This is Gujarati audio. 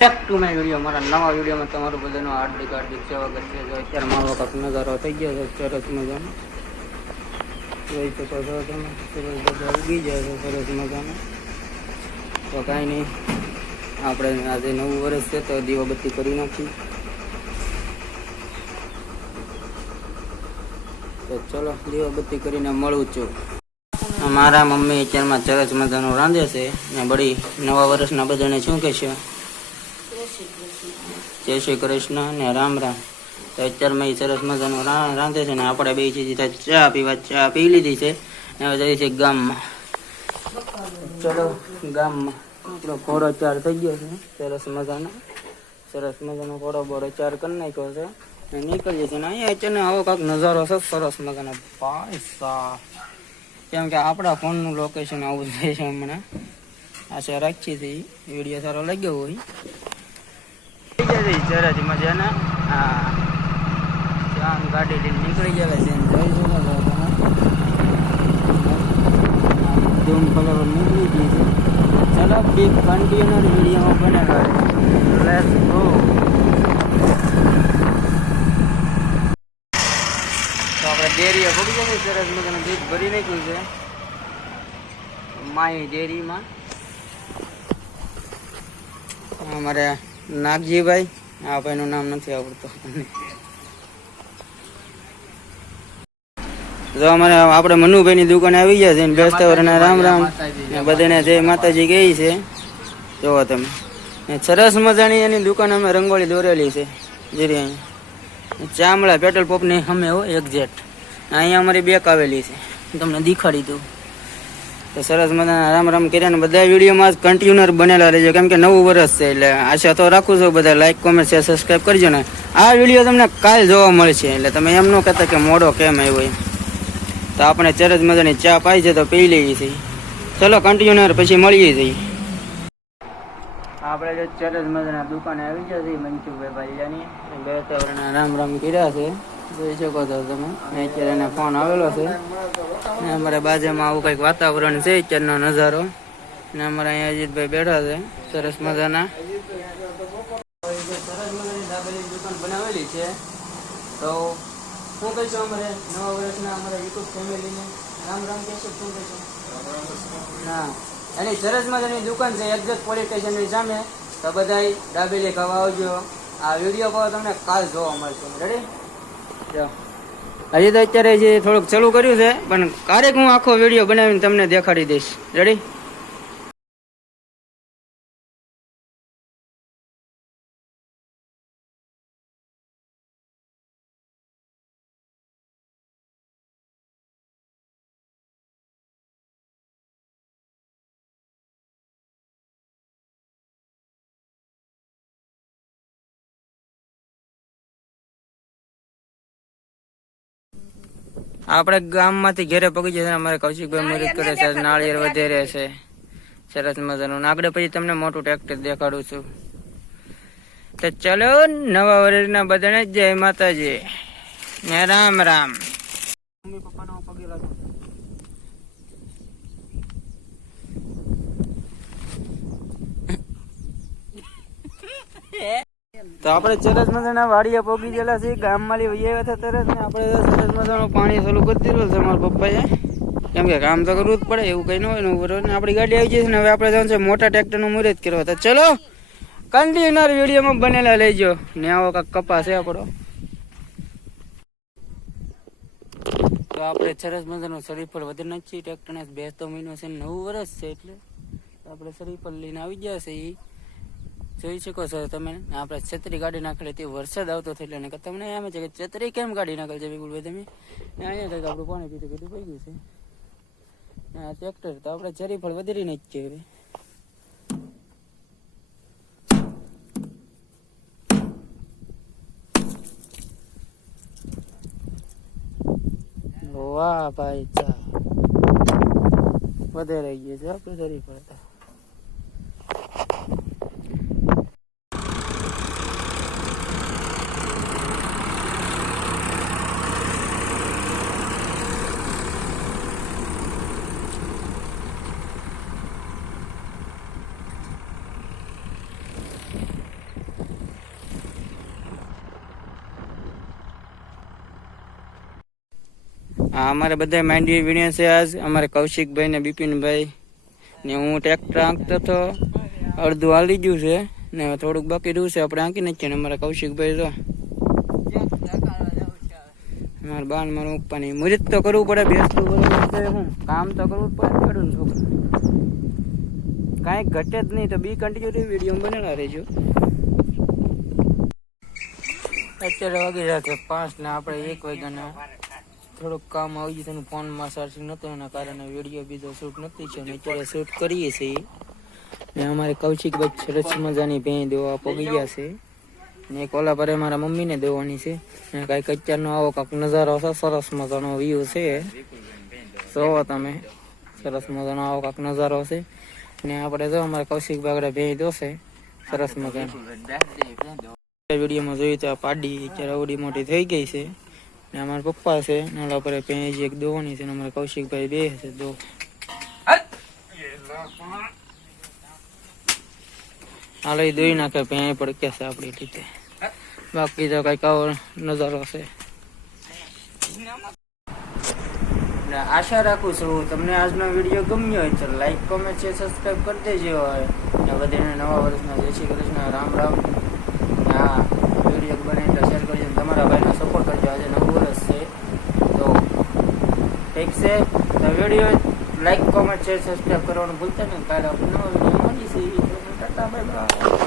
બેક ટુ માય વીડિયો મારા નવા વિડીયોમાં તમારું બધાનું હાર્દિક હાર્દિક સ્વાગત છે. જો અત્યારે મારો વખત નજારો થઈ ગયો છે, સરસ મજાનો. જોઈ શકો છો તમે, સરસ બધા ઉગી જાય છે, સરસ મજાનો. તો કાંઈ નહીં, આપણે આજે નવું વર્ષ છે, તો દીવાબત્તી કરી નાખી. તો ચલો, દીવાબત્તી કરીને મળું છું. મારા મમ્મી અત્યારમાં સરસ મજાનું રાંધે છે ને બળી નવા વર્ષના બધાને શું કહેશે? જય શ્રી કૃષ્ણ ને રામ રામ. તો અત્યારમાં એ સરસ મજાનું રા- રાંધે છે ને આપણે બે છે સીધા ચા પીવા, ચા પી લીધી છે ને હવે જઈએ છીએ ગામમાં. ચલો, ગામમાં. આપણો ઘોડો ચાર થઈ ગયો છે. સરસ મજાનો સરસ મજાનો ઘોડો બોડો ચાર કરી નાખ્યો છે. ને નીકળીએ છીએ ને અહીંયા અત્યારે આવો કાંક નજારો છે સરસ મજાનો. ભાઈ સા કેમ કે આપણા ફોનનું લોકેશન આવું જ રહે છે હમણાં. આશા રાખીએ છીએ વીડિયો સારો લાગ્યો હોય. સરસ મજાના. હા. આમ ગાડી લઈને નીકળી જાય છે જોઈ શકો તમે ધૂમ કલર નીકળી ગઈ છે. ચલો બિગ કન્ટેનર વીડિયો બને લેટ્સ ગો તો આપણે ડેરીએ પડી જાય સરસ મજાનું દૂધ ભરી નાખ્યું છે. માય ડેરીમાં. અમારે નાગજીભાઈ? આ ભાઈનું નામ નથી આવડતું. જો અમારે આપણે મનુભાઈની દુકાને આવી ગયા છે ને બેસતા વર્ષના રામ રામ. બધાને જય માતાજી કહી છે. જોવો તમે. સરસ મજાની એની દુકાન અમે રંગોળી દોરેલી છે. જીરી અહીંયા ચામડા પેટ્રોલ પંપની અમે હો એક્ઝેક્ટ અહીંયા અમારી બેક આવેલી છે. તમને દેખાડી દઉં. તો સરસ મજાના રામ રામ કર્યા ને બધા વિડીયોમાં જ કન્ટિન્યુઅર બનેલા રહેજો. કેમ કે નવું વર્ષ છે એટલે આશા તો રાખું છું બધા લાઈક કોમેન્ટ શેર સબસ્ક્રાઈબ કરજો ને. આ વીડિયો તમને કાલ જોવા મળશે. એટલે તમે એમ ન કહેતા કે મોડો કેમ આવ્યો તો આપણે ચરજ મજાની ચા પાઈ છે તો પી લઈએ છીએ. ચલો કન્ટિન્યુઅર પછી મળીએ છીએ. આપણે જો ચરસ મજાના દુકાને આવી ગયા છીએ મનસુખભાઈ ભાઈ બે ત્રણ રામ રામ કર્યા છે. જોઈ શકો છો તમે. મેં અત્યારે એને ફોન આવેલો છે. ને અમારા બાજુમાં આવું કંઈક વાતાવરણ છે, અત્યારનો નજારો. ને અમારા અહીંયા અજીતભાઈ બેઠા છે. સરસ મજાના. સરસ મજાની દાબેલી દુકાન બનાવેલી છે. તો શું કહીશું અમારે નવા વર્ષના અમારા યુટ્યુબ રામ રામ શું કહેશો? ના એની સરસ મજાની દુકાન છે, એક્ઝેક્ટ પોલીસ સ્ટેશનની સામે. તો બધાય ડાબેલી ખાવા આવજો. આ વીડિયો પર તમને કાલ જોવા મળશે. રેડી હજી તો અત્યારે જે થોડુંક ચાલુ કર્યું છે, પણ ક્યારેક હું આખો વીડિયો બનાવીને તમને દેખાડી દઈશ. રેડી આપણે ગામમાંથી ઘેરે પગી જશે અમારે કૌશિકભાઈ મદદ કરે છે. નાળિયેર વધેરે છે. સરસ મજાનું. આગળ પછી તમને મોટું ટ્રેક્ટર દેખાડું છું. તો ચલો નવા વર્ષના બધાને જય માતાજી. ને રામ રામ. મમ્મી પપ્પાનો પગે લાગો. તો આપણે ચરસ મજાના વાડિયા પોગી ગયેલા છે ગામમાં લઈ આવ્યા હતા તરસ ને આપણે સરસ મજાનું પાણી ચાલુ કરી દીધું છે મારા પપ્પાએ. કેમ કે કામ તો કરવું જ પડે, એવું કઈ ન હોય ને બરોબર ને આપણી ગાડી આવી જશે ને હવે આપણે જવાનું છે મોટા ટ્રેક્ટરનું મુહૂર્ત કરવા. તો ચલો કન્ટિન્યુઅર વિડીયોમાં બનેલા લઈજો ને આવો કાંક કપા છે આપણો. તો આપણે સરસ મજાનું પર વધી નથી ટ્રેક્ટરને બેસતો મહિનો છે નવું વર્ષ છે એટલે. આપણે શરીફળ લઈને આવી ગયા છે એ જોઈ શકો છો તમે. આપણે છત્રી કાઢી નાખેલી તે વરસાદ આવતો થયો અને તમને એમ છે કે છત્રી કેમ કાઢી નાખેલ છે વિપુલભાઈ તમે? અહીંયા કંઈક આપણું પાણી પીતું પીતું પડી ગયું છે. આ ટ્રેક્ટર તો આપણે શરીફળ વધારીને જ છે હવે. વાહ ભાઈ ચા વધારે ગયું છે આપણે શરીફળ તો. અમારે બધા માંડવી વીણ્યા છે આજ. અમારે કૌશિકભાઈ ને બિપિનભાઈ ને હું ટ્રેક્ટર આંકતો હતો અડધું હાલી ગયું છે. ને થોડુંક બાકી રહ્યું છે. આપણે આંકી નાખીએ ને અમારા કૌશિકભાઈ તો. મારા બાન, મારા ઉપવાની મુજબ તો કરવું પડે, બેસતું કરવું પડે હું કામ તો કરવું પડે ખેડૂત છોકરા કાંઈ ઘટે જ નહીં તો બી કન્ટિન્યુ વીડિયો બનેલા રહેજો. અત્યારે વાગી રહ્યા છે પાંચ ને આપણે એક વાગ્યાના. થોડુંક કામ આવી ગયું તેનું ફોનમાં ચાર્જિંગ નહોતું એના કારણે વીડિયો બીજો શૂટ નથી છે ને અત્યારે શૂટ કરીએ છીએ. ને અમારે કૌશિકભાઈ સરસ મજાની ભેં દેવા પગી ગયા છે. ને એક ઓલા પર મારા મમ્મીને દેવાની છે. ને કાંઈક અત્યારનો આવો કાંક નજારો છે સરસ મજાનો વ્યૂ છે. જોવો તમે સરસ મજાનો આવો કાંક નજારો છે. ને આપણે જો અમારે કૌશિક બાગડે ભેં દોશે સરસ મજાનો. વિડીયોમાં જોયું તો આ પાડી અત્યારે અવડી મોટી થઈ ગઈ છે. ને અમારા પપ્પા છે નાના પર પેજી એક દોવાની છે ને અમારા કૌશિકભાઈ બે છે દો. હાલો દોઈ નાખે પેં પડકે છે આપણી રીતે. બાકી તો કંઈક આવો નજારો છે. ને આશા રાખું છું, તમને આજનો વીડિયો ગમ્યો હોય તો લાઈક, કોમેન્ટ છે સબસ્ક્રાઈબ કરી દેજો. હોય ને નવા વર્ષના જય શ્રી કૃષ્ણ, રામ રામ હા વીડિયો બને તો શેર કરજો અને તમારા ભાઈનો સપોર્ટ કરજો આજે નવું વર્ષ છે તો ઠીક છે. તો video like comment share subscribe કરવાનું ભૂલતા નહીં. કાલે આપણે નવા વીડિયો મળીશું ટાટા બાય બાય